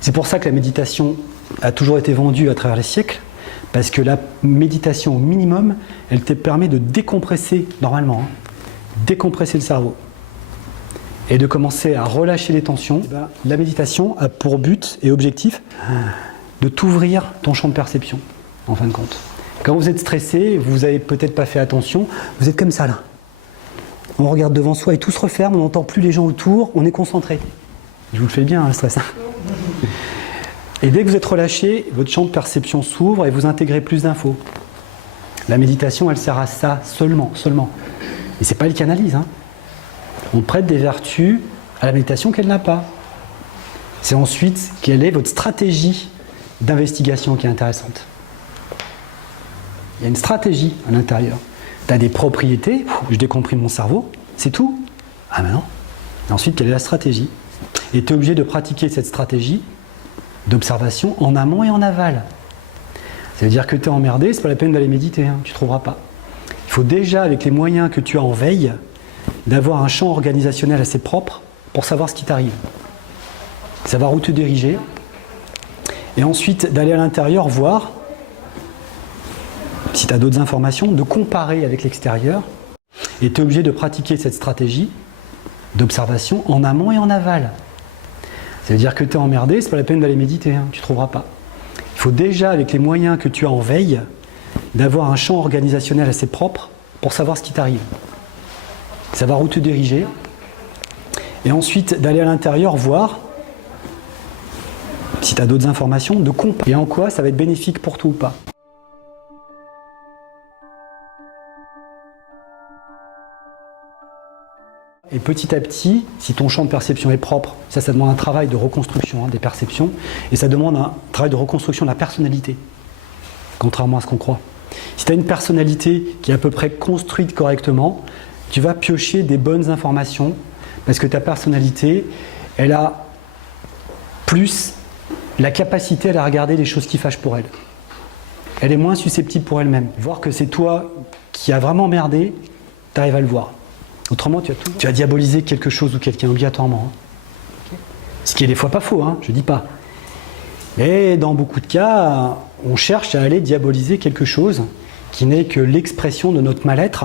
C'est pour ça que la méditation a toujours été vendue à travers les siècles, parce que la méditation au minimum, elle te permet de décompresser normalement, décompresser le cerveau et de commencer à relâcher les tensions. La méditation a pour but et objectif de t'ouvrir ton champ de perception, en fin de compte. Quand vous êtes stressé, vous n'avez peut-être pas fait attention, vous êtes comme ça là. On regarde devant soi et tout se referme, on n'entend plus les gens autour, on est concentré. Je vous le fais bien, le stress. Et dès que vous êtes relâché, votre champ de perception s'ouvre et vous intégrez plus d'infos. La méditation, elle sert à ça seulement. Et c'est pas elle qui analyse. On prête des vertus à la méditation qu'elle n'a pas. C'est ensuite quelle est votre stratégie d'investigation qui est intéressante. Il y a une stratégie à l'intérieur. Tu as des propriétés, je décomprime mon cerveau, c'est tout. Ah ben non. Et ensuite, quelle est la stratégie? Et tu es obligé de pratiquer cette stratégie d'observation en amont et en aval. Ça veut dire que tu es emmerdé, c'est pas la peine d'aller méditer, tu ne trouveras pas. Il faut déjà, avec les moyens que tu as en veille, d'avoir un champ organisationnel assez propre pour savoir ce qui t'arrive. Savoir où te diriger. Et ensuite, d'aller à l'intérieur voir, si tu as d'autres informations, de comparer avec l'extérieur. Et tu es obligé de pratiquer cette stratégie d'observation en amont et en aval. Ça veut dire que tu es emmerdé, c'est pas la peine d'aller méditer, tu ne trouveras pas. Il faut déjà, avec les moyens que tu as en veille, d'avoir un champ organisationnel assez propre pour savoir ce qui t'arrive. Savoir où te diriger. Et ensuite, d'aller à l'intérieur voir, si tu as d'autres informations, de comparer. Et en quoi ça va être bénéfique pour toi ou pas. Et petit à petit, si ton champ de perception est propre, ça demande un travail de reconstruction des perceptions, et ça demande un travail de reconstruction de la personnalité, contrairement à ce qu'on croit. Si tu as une personnalité qui est à peu près construite correctement, tu vas piocher des bonnes informations, parce que ta personnalité, elle a plus la capacité à la regarder les choses qui fâchent pour elle. Elle est moins susceptible pour elle-même. Voir que c'est toi qui as vraiment merdé, tu arrives à le voir. Autrement, tu as diabolisé quelque chose ou quelqu'un obligatoirement. Ce qui est des fois pas faux, je dis pas. Et dans beaucoup de cas, on cherche à aller diaboliser quelque chose qui n'est que l'expression de notre mal-être,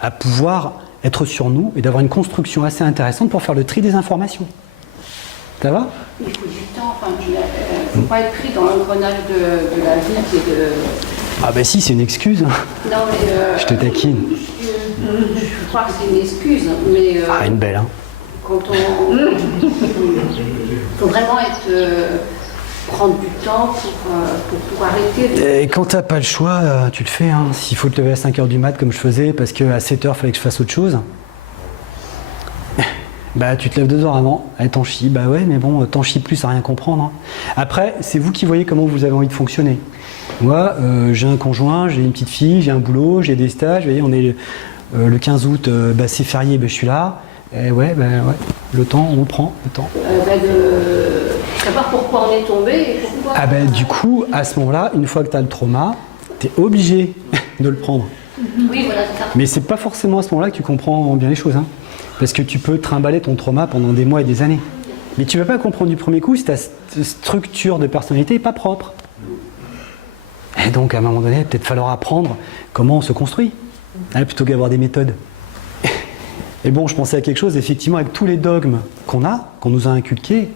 à pouvoir être sur nous et d'avoir une construction assez intéressante pour faire le tri des informations. Ça va? Il faut du temps, il ne faut pas être pris dans l'engrenage de la vie et de... Ah ben si, c'est une excuse. Non mais... je te taquine. Je crois que c'est une excuse, mais... ah, une belle, Quand on... Il faut vraiment prendre du temps pour arrêter. Et quand t'as pas le choix, tu le fais. S'il faut te lever à 5h du mat comme je faisais, parce qu'à 7h, il fallait que je fasse autre chose, bah tu te lèves 2 heures avant, allez t'en chies, bah ouais, mais bon, t'en chies plus à rien comprendre. Après, c'est vous qui voyez comment vous avez envie de fonctionner. Moi, j'ai un conjoint, j'ai une petite fille, j'ai un boulot, j'ai des stages, vous voyez, on est le 15 août, c'est férié, je suis là, et ouais, le temps, on le prend, le temps. De savoir pourquoi on est tombé et pourquoi... Du coup, à ce moment-là, une fois que tu as le trauma, tu es obligé de le prendre. Oui, voilà, c'est ça. Mais c'est pas forcément à ce moment-là que tu comprends bien les choses. Parce que tu peux trimballer ton trauma pendant des mois et des années. Mais tu ne vas pas comprendre du premier coup si ta structure de personnalité n'est pas propre. Et donc, à un moment donné, il va peut-être falloir apprendre comment on se construit, plutôt qu'avoir des méthodes. Et bon, je pensais à quelque chose, effectivement, avec tous les dogmes qu'on nous a inculqués,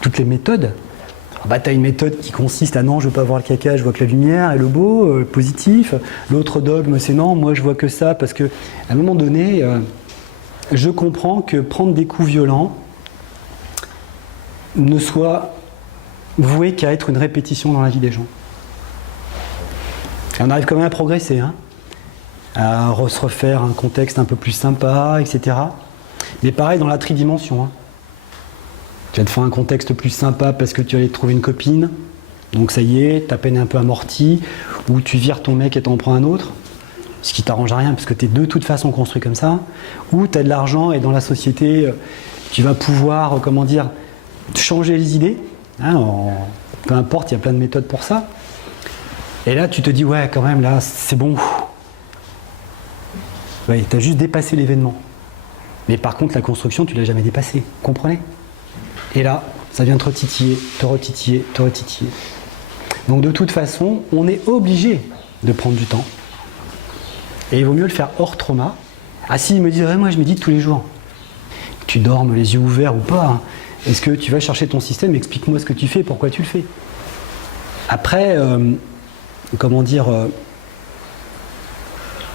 toutes les méthodes. Tu as une méthode qui consiste à non, je ne veux pas voir le caca, je vois que la lumière et le beau, le positif. L'autre dogme, c'est non, moi je vois que ça, parce qu'à un moment donné, je comprends que prendre des coups violents ne soit voué qu'à être une répétition dans la vie des gens. Et on arrive quand même à progresser, à se refaire un contexte un peu plus sympa, etc. Mais pareil dans la tridimension. Tu vas te faire un contexte plus sympa parce que tu allais trouver une copine, donc ça y est, ta peine est un peu amortie, ou tu vires ton mec et t'en prends un autre, ce qui t'arrange rien parce que tu es de toute façon construit comme ça, ou tu as de l'argent et dans la société, tu vas pouvoir, changer les idées, peu importe, il y a plein de méthodes pour ça. Et là, tu te dis, ouais, quand même, là, c'est bon. Ouais, tu as juste dépassé l'événement. Mais par contre, la construction, tu ne l'as jamais dépassée. Comprenez? Et là, ça vient te retitiller, te retitiller, te retitiller. Donc de toute façon, on est obligé de prendre du temps. Et il vaut mieux le faire hors trauma. Ah si, il me dit, ouais, moi je médite tous les jours. Tu dormes les yeux ouverts ou pas, hein. Est-ce que tu vas chercher ton système, explique-moi ce que tu fais, pourquoi tu le fais. Après,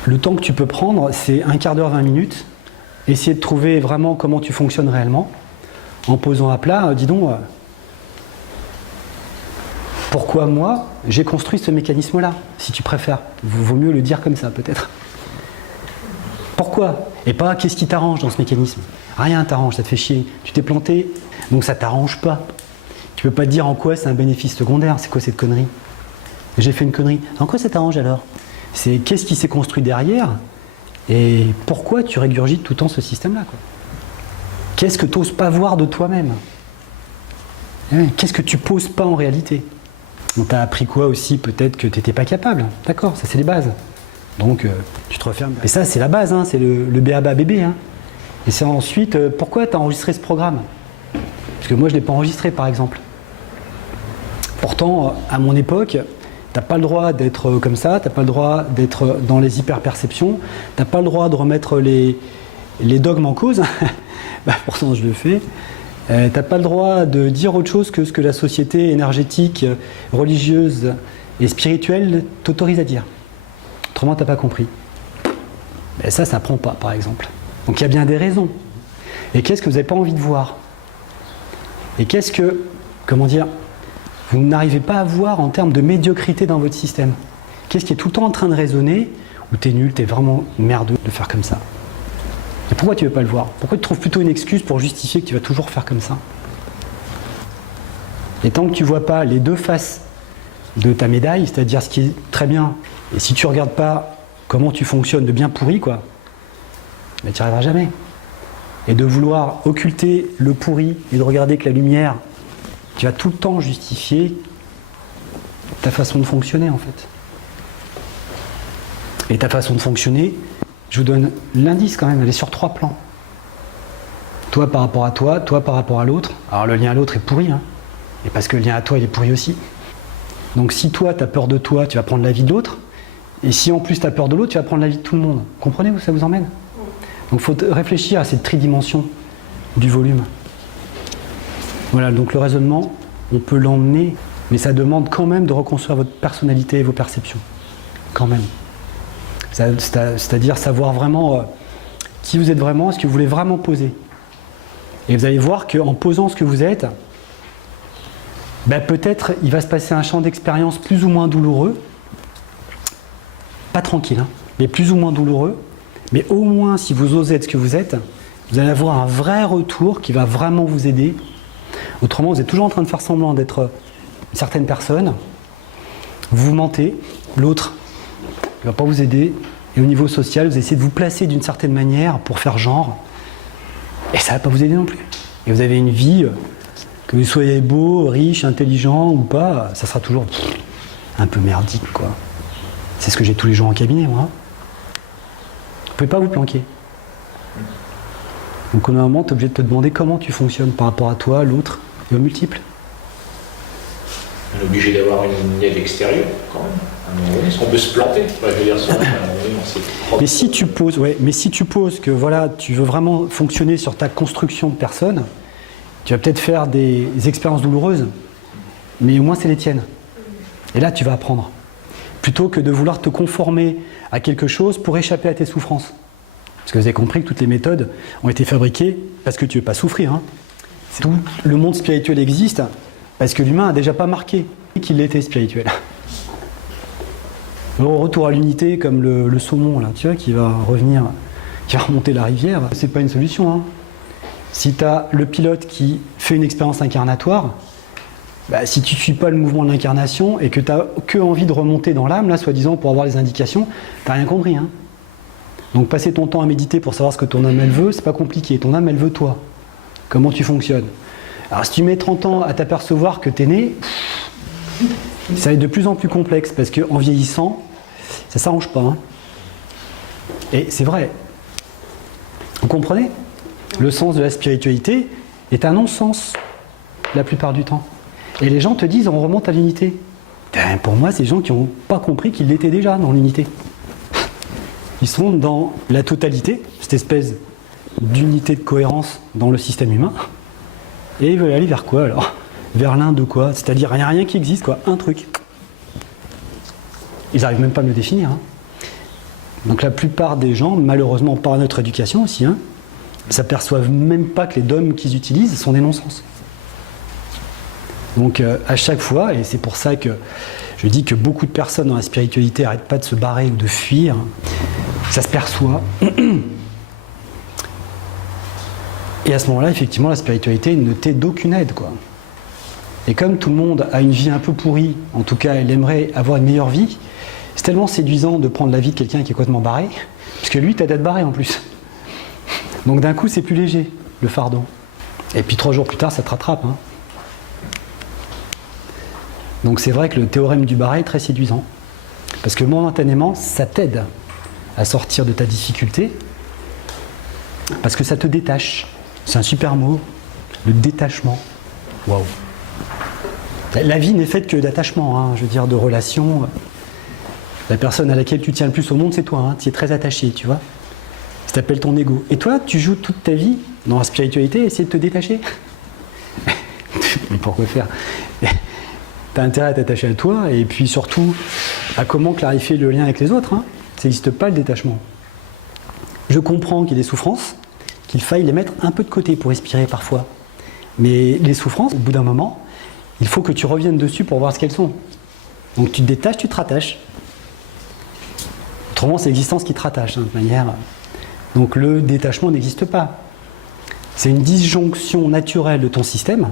le temps que tu peux prendre, c'est un quart d'heure, 20 minutes. Essayer de trouver vraiment comment tu fonctionnes réellement. En posant à plat, dis donc, pourquoi moi, j'ai construit ce mécanisme-là, si tu préfères. Vaut mieux le dire comme ça, peut-être. Pourquoi? Et pas qu'est-ce qui t'arrange dans ce mécanisme. Rien t'arrange, ça te fait chier. Tu t'es planté, donc ça t'arrange pas. Tu peux pas te dire en quoi c'est un bénéfice secondaire. C'est quoi cette connerie? J'ai fait une connerie. En quoi ça t'arrange alors? C'est qu'est-ce qui s'est construit derrière et pourquoi tu régurgites tout le temps ce système-là, quoi. Qu'est-ce que tu n'oses pas voir de toi-même? Qu'est-ce que tu poses pas en réalité? On t'a appris quoi aussi? Peut-être que tu n'étais pas capable. D'accord, ça c'est les bases. Donc tu te refermes. Et ça c'est la base, hein, c'est le b.a.-ba bébé. Hein. Et c'est ensuite, pourquoi tu as enregistré ce programme? Parce que moi je ne l'ai pas enregistré par exemple. Pourtant, à mon époque, t'as pas le droit d'être comme ça, t'as pas le droit d'être dans les hyperperceptions, t'as pas le droit de remettre les dogmes en cause. Bah, pourtant je le fais. T'as pas le droit de dire autre chose que ce que la société énergétique, religieuse et spirituelle t'autorise à dire. Autrement, t'as pas compris. Et ça prend pas, par exemple. Donc il y a bien des raisons. Et qu'est-ce que vous n'avez pas envie de voir? Et qu'est-ce que, vous n'arrivez pas à voir en termes de médiocrité dans votre système? Qu'est-ce qui est tout le temps en train de résonner? Ou t'es nul, t'es vraiment merdeux de faire comme ça? Et pourquoi tu ne veux pas le voir? Pourquoi tu trouves plutôt une excuse pour justifier que tu vas toujours faire comme ça? Et tant que tu ne vois pas les deux faces de ta médaille, c'est-à-dire ce qui est très bien, et si tu ne regardes pas comment tu fonctionnes de bien pourri, quoi, ben, tu n'y arriveras jamais. Et de vouloir occulter le pourri et de regarder que la lumière, tu vas tout le temps justifier ta façon de fonctionner en fait. Et ta façon de fonctionner, je vous donne l'indice quand même, elle est sur 3 plans. Toi par rapport à toi par rapport à l'autre. Alors le lien à l'autre est pourri, hein. Et parce que le lien à toi il est pourri aussi. Donc si toi tu as peur de toi, tu vas prendre la vie de l'autre. Et si en plus tu as peur de l'autre, tu vas prendre la vie de tout le monde. Comprenez où ça vous emmène? Donc il faut réfléchir à cette tridimension du volume. Voilà, donc le raisonnement, on peut l'emmener, mais ça demande quand même de reconstruire votre personnalité et vos perceptions. Quand même. C'est-à-dire savoir vraiment qui vous êtes vraiment, ce que vous voulez vraiment poser. Et vous allez voir qu'en posant ce que vous êtes, ben peut-être il va se passer un champ d'expérience plus ou moins douloureux, pas tranquille, hein, mais plus ou moins douloureux, mais au moins si vous osez être ce que vous êtes, vous allez avoir un vrai retour qui va vraiment vous aider. Autrement, vous êtes toujours en train de faire semblant d'être une certaine personne, vous mentez, l'autre il ne va pas vous aider, et au niveau social, vous essayez de vous placer d'une certaine manière pour faire genre, et ça ne va pas vous aider non plus. Et vous avez une vie, que vous soyez beau, riche, intelligent ou pas, ça sera toujours un peu merdique, quoi. C'est ce que j'ai tous les jours en cabinet, moi. Vous ne pouvez pas vous planquer. Donc au moment, tu es obligé de te demander comment tu fonctionnes par rapport à toi, l'autre, et aux multiples. On est obligé d'avoir une aide extérieure, quand même. À un moment donné, on peut se planter. Enfin, je veux dire, ça, à un moment donné, on s'est propre. Mais si tu poses que voilà, tu veux vraiment fonctionner sur ta construction de personne, tu vas peut-être faire des expériences douloureuses, mais au moins c'est les tiennes. Et là, tu vas apprendre. Plutôt que de vouloir te conformer à quelque chose pour échapper à tes souffrances. Parce que vous avez compris que toutes les méthodes ont été fabriquées parce que tu ne veux pas souffrir. Hein. Tout le monde spirituel existe parce que l'humain n'a déjà pas marqué qu'il était spirituel. Au retour à l'unité, comme le saumon là, tu vois, qui va revenir, qui va remonter la rivière, c'est pas une solution. Hein. Si tu as le pilote qui fait une expérience incarnatoire, bah, si tu ne suis pas le mouvement de l'incarnation et que tu n'as que envie de remonter dans l'âme, là, soi-disant pour avoir les indications, tu n'as rien compris. Hein. Donc passer ton temps à méditer pour savoir ce que ton âme elle veut, c'est pas compliqué. Ton âme elle veut toi. Comment tu fonctionnes. Alors si tu mets 30 ans à t'apercevoir que tu es né, ça va être de plus en plus complexe parce qu'en vieillissant, ça ne s'arrange pas. Hein. Et c'est vrai. Vous comprenez? Le sens de la spiritualité est un non-sens. la plupart du temps. Et les gens te disent on remonte à l'unité. Ben, pour moi, c'est des gens qui n'ont pas compris qu'ils l'étaient déjà dans l'unité. Ils sont dans la totalité, cette espèce d'unité de cohérence dans le système humain. Et ils veulent aller vers quoi alors? Vers l'un de quoi? C'est-à-dire, il n'y a rien qui existe, quoi. Un truc. Ils n'arrivent même pas à me le définir. Hein. Donc la plupart des gens, malheureusement par notre éducation aussi, hein, ne s'aperçoivent même pas que les dogmes qu'ils utilisent sont des non-sens. Donc à chaque fois, et c'est pour ça que je dis que beaucoup de personnes dans la spiritualité n'arrêtent pas de se barrer ou de fuir, ça se perçoit. Et à ce moment-là, effectivement, la spiritualité ne t'est d'aucune aide, quoi. Et comme tout le monde a une vie un peu pourrie, en tout cas, elle aimerait avoir une meilleure vie, c'est tellement séduisant de prendre la vie de quelqu'un qui est complètement barré, parce que lui, t'as d'être barré en plus. Donc d'un coup, c'est plus léger, le fardeau. Et puis 3 jours plus tard, ça te rattrape. Hein. Donc c'est vrai que le théorème du barré est très séduisant. Parce que momentanément, ça t'aide à sortir de ta difficulté, parce que ça te détache. C'est un super mot, le détachement. Waouh. La vie n'est faite que d'attachement, hein, je veux dire, de relations. La personne à laquelle tu tiens le plus au monde, c'est toi. Hein, tu y es très attaché, tu vois. Ça s'appelle ton ego. Et toi, tu joues toute ta vie dans la spiritualité à essayer de te détacher. Mais pourquoi faire? Tu as intérêt à t'attacher à toi et puis surtout à comment clarifier le lien avec les autres. Hein. Ça n'existe pas le détachement. Je comprends qu'il y ait des souffrances, qu'il faille les mettre un peu de côté pour respirer parfois. Mais les souffrances, au bout d'un moment, il faut que tu reviennes dessus pour voir ce qu'elles sont. Donc tu te détaches, tu te rattaches. Autrement, c'est l'existence qui te rattache, hein, de manière. Donc le détachement n'existe pas. C'est une disjonction naturelle de ton système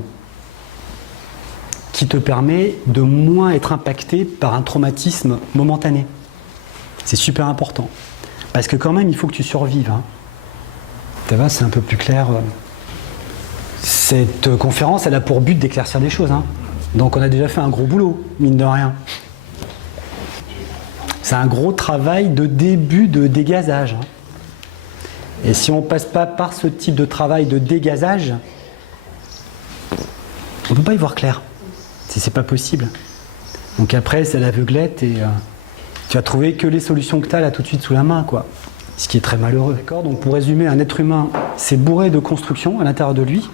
qui te permet de moins être impacté par un traumatisme momentané. C'est super important. Parce que quand même, il faut que tu survives. Hein. Ça va, c'est un peu plus clair. Cette conférence, elle a pour but d'éclaircir des choses. Hein. Donc on a déjà fait un gros boulot, mine de rien. C'est un gros travail de début de dégazage. Hein. Et si on ne passe pas par ce type de travail de dégazage, on ne peut pas y voir clair. C'est pas possible. Donc après, c'est l'aveuglette et tu vas trouver que les solutions que tu as là tout de suite sous la main, quoi. Ce qui est très malheureux. D'accord ? Donc pour résumer, un être humain, c'est bourré de constructions à l'intérieur de lui,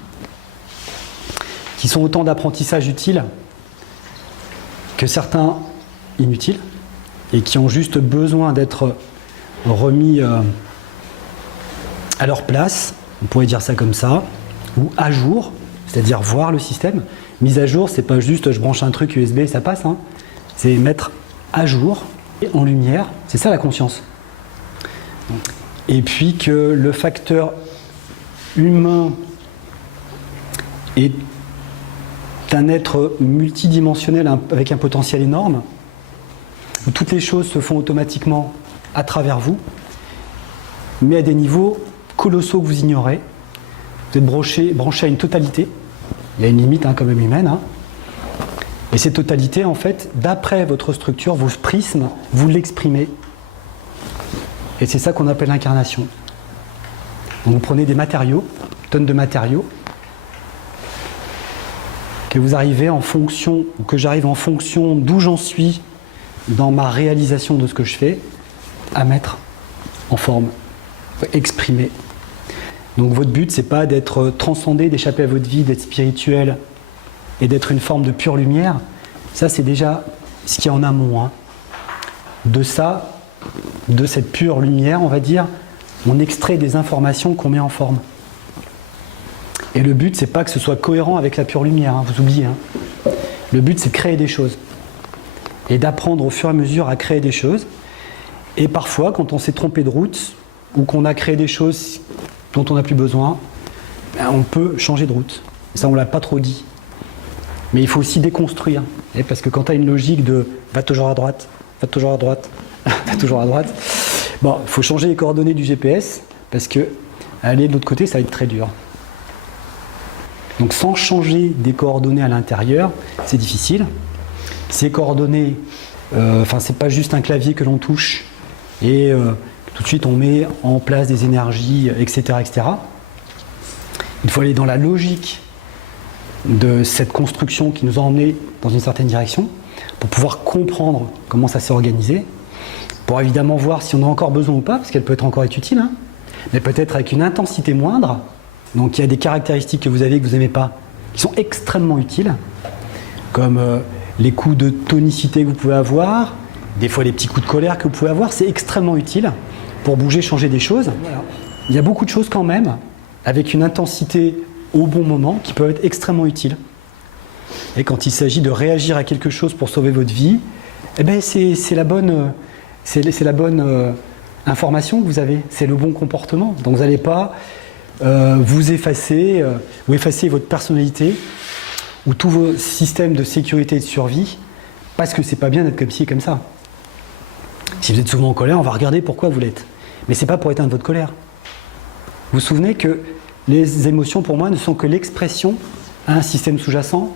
qui sont autant d'apprentissages utiles que certains inutiles, et qui ont juste besoin d'être remis à leur place, on pourrait dire ça comme ça, ou à jour, c'est-à-dire voir le système. Mise à jour, c'est pas juste je branche un truc USB et ça passe, hein. C'est mettre à jour, et en lumière, c'est ça la conscience. Et puis que le facteur humain est un être multidimensionnel avec un potentiel énorme, où toutes les choses se font automatiquement à travers vous, mais à des niveaux colossaux que vous ignorez. Vous êtes branché à une totalité. Il y a une limite, hein, quand même humaine. Hein. Et cette totalité, en fait, d'après votre structure, vos prismes, vous l'exprimez. Et c'est ça qu'on appelle l'incarnation. Donc vous prenez des matériaux, tonnes de matériaux, que vous arrivez en fonction, ou que j'arrive en fonction d'où j'en suis dans ma réalisation de ce que je fais, à mettre en forme, exprimer. Donc votre but, c'est pas d'être transcendé, d'échapper à votre vie, d'être spirituel et d'être une forme de pure lumière. Ça, c'est déjà ce qui est en amont. Hein. De ça, de cette pure lumière, on va dire, on extrait des informations qu'on met en forme. Et le but, c'est pas que ce soit cohérent avec la pure lumière, hein, vous oubliez. Hein. Le but, c'est de créer des choses. Et d'apprendre au fur et à mesure à créer des choses. Et parfois, quand on s'est trompé de route, ou qu'on a créé des choses dont on n'a plus besoin, ben on peut changer de route. Ça, on ne l'a pas trop dit. Mais il faut aussi déconstruire. Et parce que quand tu as une logique de « va toujours à droite, va toujours à droite, va toujours à droite », bon, il faut changer les coordonnées du GPS, parce que aller de l'autre côté, ça va être très dur. Donc sans changer des coordonnées à l'intérieur, c'est difficile. Ces coordonnées, c'est pas juste un clavier que l'on touche et tout de suite on met en place des énergies, etc., etc. Il faut aller dans la logique de cette construction qui nous a emmenés dans une certaine direction, pour pouvoir comprendre comment ça s'est organisé, pour évidemment voir si on a encore besoin ou pas, parce qu'elle peut être encore utile, hein, mais peut-être avec une intensité moindre. Donc il y a des caractéristiques que vous avez, que vous n'aimez pas, qui sont extrêmement utiles, comme les coups de tonicité que vous pouvez avoir, des fois les petits coups de colère que vous pouvez avoir, c'est extrêmement utile pour bouger, changer des choses. Voilà. Il y a beaucoup de choses quand même, avec une intensité au bon moment, qui peuvent être extrêmement utiles. Et quand il s'agit de réagir à quelque chose pour sauver votre vie, eh ben c'est la bonne information que vous avez, c'est le bon comportement. Donc vous n'allez pas vous effacer ou effacer votre personnalité ou tous vos systèmes de sécurité et de survie parce que c'est pas bien d'être comme ci et comme ça. Si vous êtes souvent en colère, on va regarder pourquoi vous l'êtes. Mais c'est pas pour éteindre votre colère. Vous vous souvenez que les émotions pour moi ne sont que l'expression à un système sous-jacent.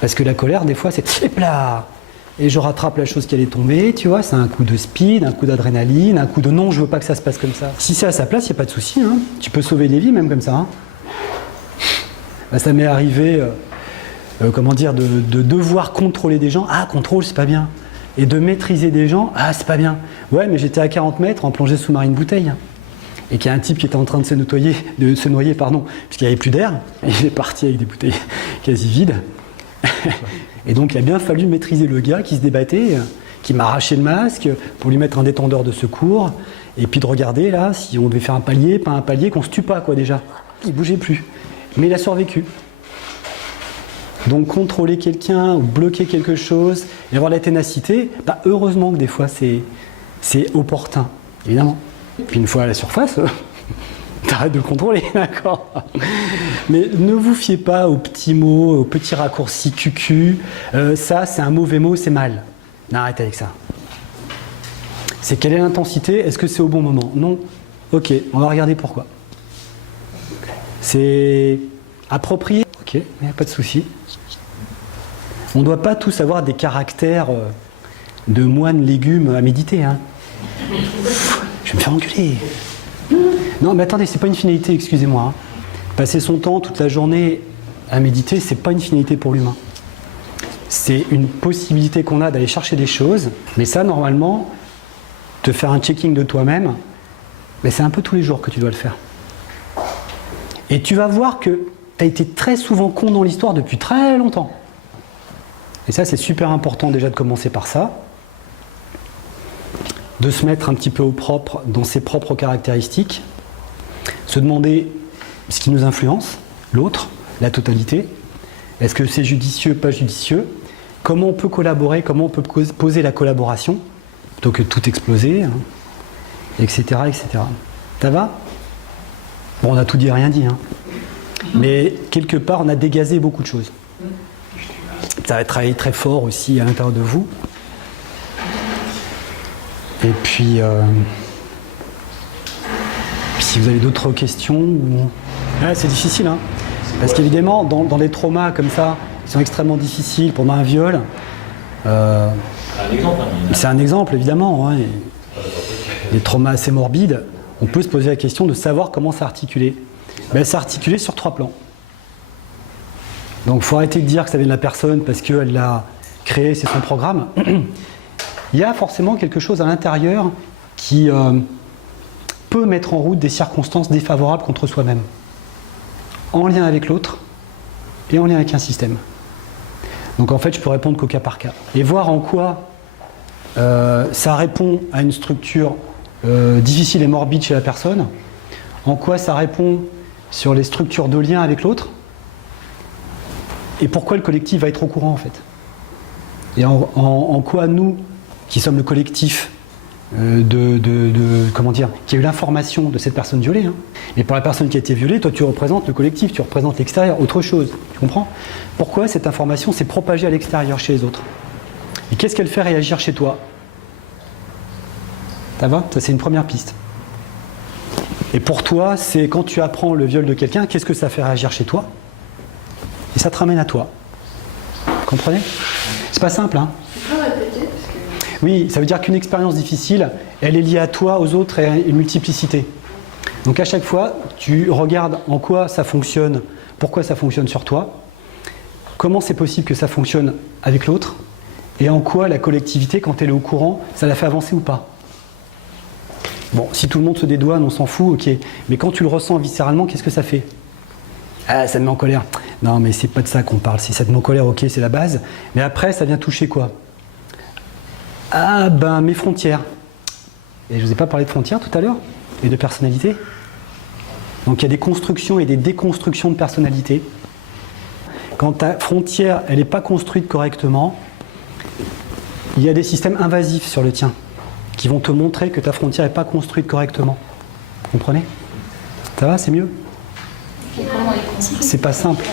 Parce que la colère, des fois, c'est hop là, et je rattrape la chose qui allait tomber, tu vois, c'est un coup de speed, un coup d'adrénaline, un coup de non, je veux pas que ça se passe comme ça. Si c'est à sa place, il n'y a pas de souci, hein. Tu peux sauver des vies même comme ça. Hein. Bah, ça m'est arrivé, de devoir contrôler des gens. Ah, contrôle, c'est pas bien. Et de maîtriser des gens, ah, c'est pas bien. Ouais, mais j'étais à 40 mètres en plongée sous-marine bouteille. Et qu'il y a un type qui était en train de se noyer, puisqu'il n'y avait plus d'air. Et il est parti avec des bouteilles quasi vides. Et donc il a bien fallu maîtriser le gars qui se débattait, qui m'arrachait le masque pour lui mettre un détendeur de secours, et puis de regarder là si on devait faire un palier, pas un palier, qu'on se tue pas quoi déjà. Il bougeait plus, mais il a survécu. Donc contrôler quelqu'un ou bloquer quelque chose et avoir la ténacité, bah, heureusement que des fois c'est opportun, évidemment. Et puis une fois à la surface, t'arrêtes de le contrôler, d'accord. Mais ne vous fiez pas aux petits mots, aux petits raccourcis cucu. Ça, c'est un mauvais mot, c'est mal. Non, arrêtez avec ça. C'est quelle est l'intensité? Est-ce que c'est au bon moment? Non. Ok, on va regarder pourquoi. C'est approprié? Ok, il n'y a pas de souci. On ne doit pas tous avoir des caractères de moines légumes à méditer. Hein. Je vais me faire engueuler. Non, mais attendez, c'est pas une finalité, excusez-moi. Hein. Passer son temps toute la journée à méditer, c'est pas une finalité pour l'humain. C'est une possibilité qu'on a d'aller chercher des choses, mais ça, normalement, te faire un checking de toi-même, mais c'est un peu tous les jours que tu dois le faire. Et tu vas voir que tu as été très souvent con dans l'histoire depuis très longtemps. Et ça, c'est super important déjà de commencer par ça. De se mettre un petit peu au propre dans ses propres caractéristiques. Se demander ce qui nous influence, l'autre, la totalité. Est-ce que c'est judicieux, pas judicieux? Comment on peut collaborer, comment on peut poser la collaboration, plutôt que tout exploser, hein, etc., etc. Ça va? Bon, on a tout dit et rien dit, hein. Mais quelque part, on a dégazé beaucoup de choses. Ça va travailler très fort aussi à l'intérieur de vous. Et puis, si vous avez d'autres questions, ouais, c'est difficile, hein, parce qu'évidemment, dans les traumas comme ça, qui sont extrêmement difficiles pendant un viol, c'est un exemple évidemment, hein, des traumas assez morbides, on peut se poser la question de savoir comment s'articuler. Ben, s'articuler sur 3 plans. Donc il faut arrêter de dire que ça vient de la personne parce qu'elle l'a créé, c'est son programme. Il y a forcément quelque chose à l'intérieur qui peut mettre en route des circonstances défavorables contre soi-même, en lien avec l'autre et en lien avec un système. Donc en fait, je peux répondre qu'au cas par cas. Et voir en quoi ça répond à une structure difficile et morbide chez la personne, en quoi ça répond sur les structures de lien avec l'autre, et pourquoi le collectif va être au courant en fait. Et en quoi nous, qui sommes le collectif qui a eu l'information de cette personne violée, hein. Mais pour la personne qui a été violée, toi tu représentes le collectif, tu représentes l'extérieur, autre chose, tu comprends? Pourquoi cette information s'est propagée à l'extérieur chez les autres? Et qu'est-ce qu'elle fait réagir chez toi? Ça va? Ça c'est une première piste. Et pour toi, c'est quand tu apprends le viol de quelqu'un, qu'est-ce que ça fait réagir chez toi? Et ça te ramène à toi. Vous comprenez? C'est pas simple, hein? Oui, ça veut dire qu'une expérience difficile, elle est liée à toi, aux autres et à une multiplicité. Donc à chaque fois, tu regardes en quoi ça fonctionne pourquoi ça fonctionne sur toi, comment c'est possible que ça fonctionne avec l'autre, et en quoi la collectivité, quand elle est au courant, ça la fait avancer ou pas. Bon, si tout le monde se dédouane, on s'en fout, ok. Mais quand tu le ressens viscéralement, qu'est-ce que ça fait? Ah, ça me met en colère. Non, mais c'est pas de ça qu'on parle. Si ça te met en colère, ok, c'est la base. Mais après, ça vient toucher quoi? Ah, ben, mes frontières. Et je vous ai pas parlé de frontières tout à l'heure? Et de personnalité? Donc il y a des constructions et des déconstructions de personnalité. Quand ta frontière, elle n'est pas construite correctement, il y a des systèmes invasifs sur le tien qui vont te montrer que ta frontière n'est pas construite correctement. Vous comprenez? Ça va, c'est mieux? Et comment est construit? C'est pas simple.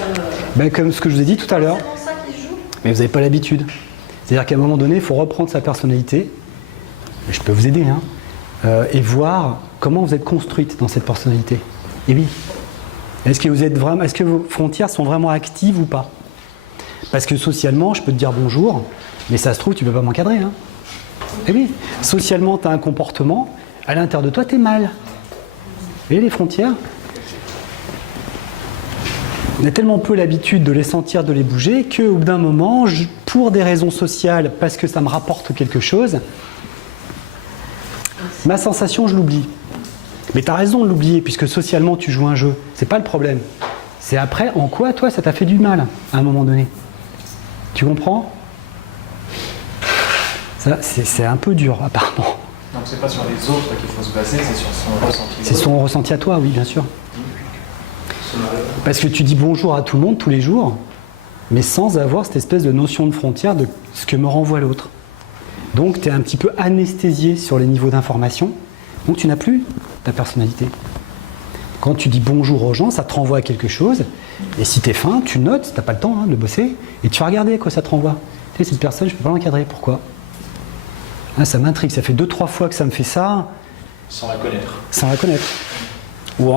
Ben, comme ce que je vous ai dit tout à l'heure, C'est pour ça qu'il joue. mais vous n'avez pas l'habitude. C'est-à-dire qu'à un moment donné, il faut reprendre sa personnalité. Je peux vous aider, hein, et voir comment vous êtes construite dans cette personnalité. Et oui. Est-ce que vos frontières sont vraiment actives ou pas? Parce que socialement, je peux te dire bonjour, mais ça se trouve, tu ne peux pas m'encadrer. Hein. Et oui. Socialement, tu as un comportement, à l'intérieur de toi, tu es mal. Et les frontières, on a tellement peu l'habitude de les sentir, de les bouger, qu'au bout d'un moment, pour des raisons sociales, parce que ça me rapporte quelque chose, ma sensation, je l'oublie. Mais tu as raison de l'oublier, puisque socialement, tu joues un jeu. C'est pas le problème. C'est après, en quoi, toi, ça t'a fait du mal, à un moment donné. Tu comprends? Ça, c'est un peu dur, apparemment. Donc c'est pas sur les autres qu'il faut se baser, c'est sur son ressenti. C'est son ressenti à toi, oui, bien sûr. Parce que tu dis bonjour à tout le monde tous les jours, mais sans avoir cette espèce de notion de frontière de ce que me renvoie l'autre. Donc tu es un petit peu anesthésié sur les niveaux d'information, donc tu n'as plus ta personnalité. Quand tu dis bonjour aux gens, ça te renvoie à quelque chose, et si tu es fin, tu notes, tu n'as pas le temps de bosser, et tu vas regarder à quoi ça te renvoie. Tu sais, cette personne, je ne peux pas l'encadrer, pourquoi? Ah, ça m'intrigue, ça fait 2-3 fois que ça me fait ça. Sans la connaître. Sans la connaître. Ou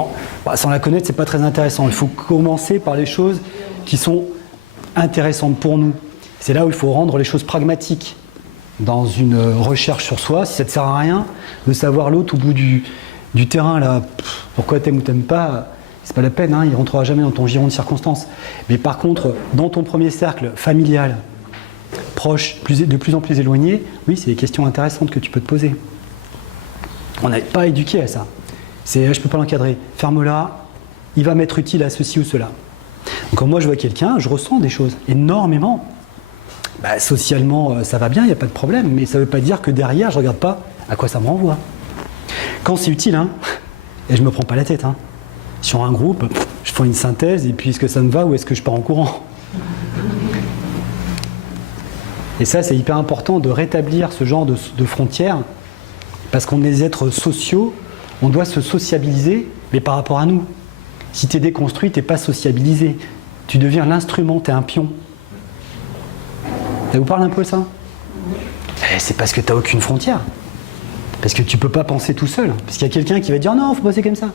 sans la connaître, c'est pas très intéressant. Il faut commencer par les choses qui sont intéressantes pour nous. C'est là où il faut rendre les choses pragmatiques. Dans une recherche sur soi, si ça ne te sert à rien de savoir l'autre au bout du terrain, là, pourquoi t'aimes ou t'aimes pas, c'est pas la peine, hein, il ne rentrera jamais dans ton giron de circonstances. Mais par contre, dans ton premier cercle familial, proche, de plus en plus éloigné, oui, c'est des questions intéressantes que tu peux te poser. On n'est pas éduqué à ça. C'est je ne peux pas l'encadrer, ferme-la, il va m'être utile à ceci ou cela. Donc, quand moi je vois quelqu'un, je ressens des choses énormément. Bah, socialement, ça va bien, il n'y a pas de problème, mais ça ne veut pas dire que derrière, je ne regarde pas à quoi ça me renvoie. Quand c'est utile, hein, et je ne me prends pas la tête. Hein. Sur un groupe, je fais une synthèse, et puis est-ce que ça me va ou est-ce que je pars en courant? Et ça, c'est hyper important de rétablir ce genre de frontières, parce qu'on est des êtres sociaux, on doit se sociabiliser, mais par rapport à nous. Si tu es déconstruit, tu n'es pas sociabilisé. Tu deviens l'instrument, tu es un pion. Ça vous parle un peu ça? C'est parce que tu n'as aucune frontière. Parce que tu ne peux pas penser tout seul. Parce qu'il y a quelqu'un qui va dire non, il faut penser comme ça.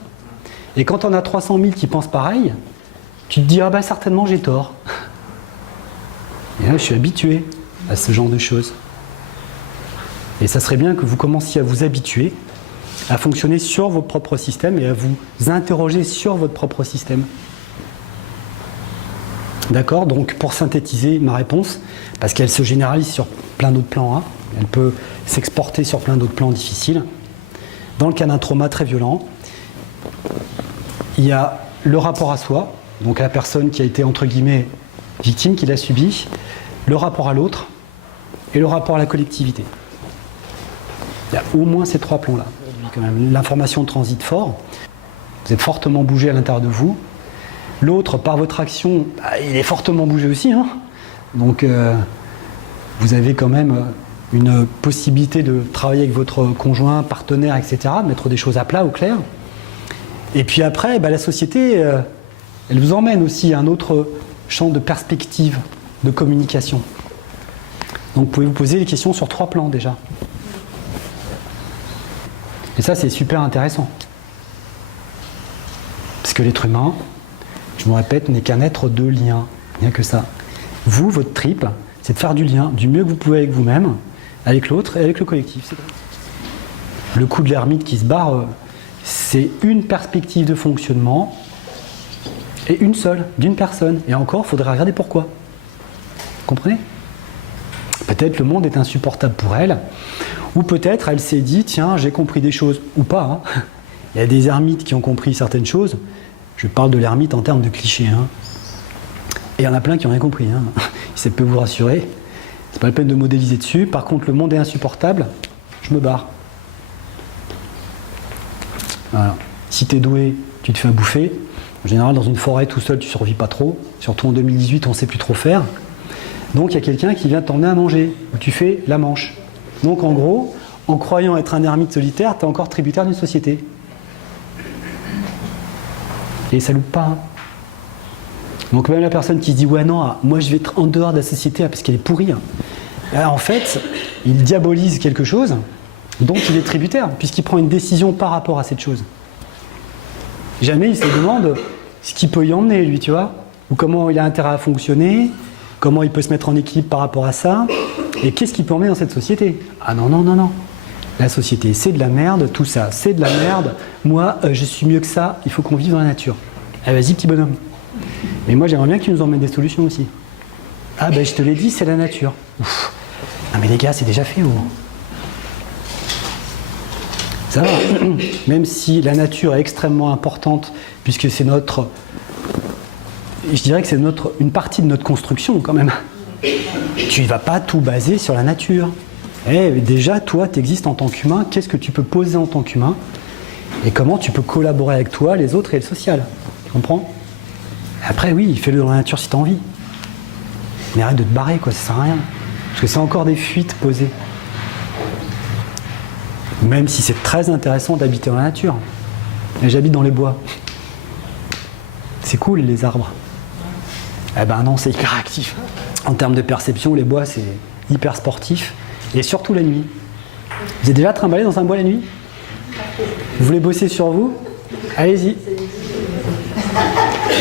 Et quand on a 300 000 qui pensent pareil, tu te dis ah bah certainement j'ai tort. Et là je suis habitué à ce genre de choses. Et ça serait bien que vous commenciez à vous habituer à fonctionner sur votre propre système et à vous interroger sur votre propre système. D'accord? Donc pour synthétiser ma réponse, parce qu'elle se généralise sur plein d'autres plans, hein, elle peut s'exporter sur plein d'autres plans difficiles. Dans le cas d'un trauma très violent, il y a le rapport à soi, donc à la personne qui a été entre guillemets victime, qui l'a subi, le rapport à l'autre et le rapport à la collectivité. Il y a au moins ces trois plans-là. Quand même, l'information transite fort, vous êtes fortement bougé à l'intérieur de vous. L'autre, par votre action, il est fortement bougé aussi. Hein. Donc, vous avez quand même une possibilité de travailler avec votre conjoint, partenaire, etc., de mettre des choses à plat, au clair. Et puis après, la société, elle vous emmène aussi à un autre champ de perspective, de communication. Donc, vous pouvez vous poser des questions sur trois plans déjà. Et ça, c'est super intéressant. Parce que l'être humain, je me répète, n'est qu'un être de lien. Rien que ça. Vous, votre trip, c'est de faire du lien, du mieux que vous pouvez avec vous-même, avec l'autre et avec le collectif. Le coup de l'ermite qui se barre, c'est une perspective de fonctionnement Et une seule, d'une personne. Et encore, il faudrait regarder pourquoi. Vous comprenez? Peut-être le monde est insupportable pour elle, ou peut-être elle s'est dit, tiens, j'ai compris des choses, ou pas. Hein. Il y a des ermites qui ont compris certaines choses. Je parle de l'ermite en termes de clichés. Hein. Et il y en a plein qui n'ont rien compris. Hein. Ça peut vous rassurer. C'est pas la peine de modéliser dessus. Par contre, le monde est insupportable, je me barre. Voilà. Si tu es doué, tu te fais bouffer. En général, dans une forêt tout seul, tu ne survis pas trop. Surtout en 2018, on ne sait plus trop faire. Donc, il y a quelqu'un qui vient t'emmener à manger, où tu fais la manche. Donc, en gros, en croyant être un ermite solitaire, tu es encore tributaire d'une société. Et ça loupe pas. Hein. Donc, même la personne qui se dit « Ouais, non, moi, je vais être en dehors de la société parce qu'elle est pourrie. Hein. » En fait, il diabolise quelque chose, donc il est tributaire, puisqu'il prend une décision par rapport à cette chose. Jamais il se demande ce qu'il peut y emmener, lui, tu vois, ou comment il a intérêt à fonctionner, comment il peut se mettre en équilibre par rapport à ça, et qu'est-ce qu'il peut emmener dans cette société. Ah non, non, non, non. La société, c'est de la merde, tout ça, c'est de la merde. Moi, je suis mieux que ça, il faut qu'on vive dans la nature. Ah, vas-y, petit bonhomme. Mais moi, j'aimerais bien qu'il nous emmène des solutions aussi. Ah, ben, je te l'ai dit, c'est la nature. Ouf. Ah, mais les gars, c'est déjà fait, vous. Ça va. Même si la nature est extrêmement importante, puisque c'est notre... Je dirais que c'est une partie de notre construction, quand même. Tu ne vas pas tout baser sur la nature. Eh, déjà, toi, tu existes en tant qu'humain. Qu'est-ce que tu peux poser en tant qu'humain? Et comment tu peux collaborer avec toi, les autres et le social. Tu comprends? Après, oui, fais-le dans la nature si tu as envie. Mais arrête de te barrer, quoi, ça sert à rien. Parce que c'est encore des fuites posées. Même si c'est très intéressant d'habiter dans la nature. Et j'habite dans les bois. C'est cool, les arbres. Eh ben non, c'est hyper actif. En termes de perception, les bois, c'est hyper sportif. Et surtout la nuit. Vous êtes déjà trimballé dans un bois la nuit? Vous voulez bosser sur vous? Allez-y.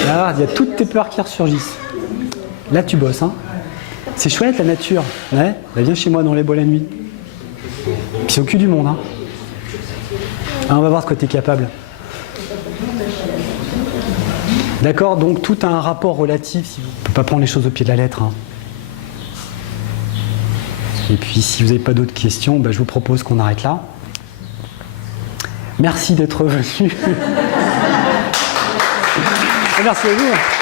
Là, il y a toutes tes peurs qui ressurgissent. Là, tu bosses. Hein. C'est chouette, la nature. Ouais, bah, viens chez moi dans les bois la nuit. Puis c'est au cul du monde. Hein. Ah, on va voir de quoi tu es capable. D'accord, donc tout a un rapport relatif. On ne peut pas prendre les choses au pied de la lettre. Hein. Et puis, si vous n'avez pas d'autres questions, bah, je vous propose qu'on arrête là. Merci d'être venu. Merci à vous.